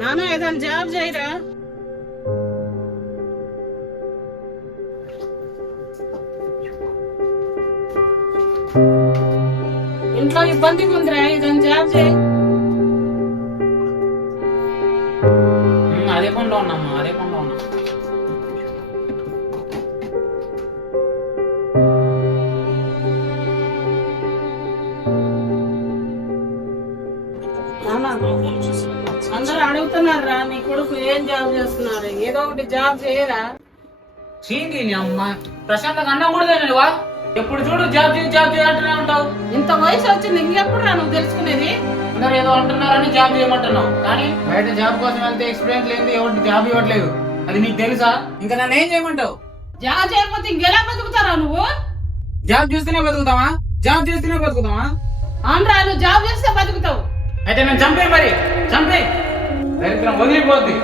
నాన్న ఏదైనా జాబ్ చేయరా? ఇంట్లో ఇబ్బందిగా ఉందిరా, ఏదైనా జాబ్ చేయి. అదే పనిలో ఉన్నామ్మా, అదే పనిలో ఉన్నా. అందరూ అడుగుతున్నారా నీ కొడుకు ఏం జాబ్ చేస్తున్నారు, ఏదో ఒకటి జాబ్ చేయరా? చీంది అమ్మ, ప్రశాంతంగా అన్నం కూడా తినవా? ఎప్పుడు చూడు జాబ్ చేయి జాబ్ చేయి అంటూనే ఉంటావు. ఇంత వయసు వచ్చింది, ఇంకెప్పుడు రా నువ్వు తెలుసుకునేది? అందరు ఏదో అంటున్నారని జాబ్ చేయమంటున్నావు, కానీ బయట జాబ్ కోసం వెళ్తే ఎక్స్పీరియన్స్ లేదు, ఎవరు జాబ్ ఇవ్వట్లేదు. అది నీకు తెలుసా? ఇంకా నన్ను ఏం చేయమంటావు? జాబ్ చేయకపోతే ఇంకెలా బతుకుతారా నువ్వు? జాబ్ చేస్తూనే బతుకుతావా? జాబ్ చేస్తూనే బతుకుతావా? అవునరా, నువ్వు జాబ్ చేస్తే బతుకుతావు. అయితే నేను చంపే మరి చంపే దరిద్రం వదిలిపోద్ది.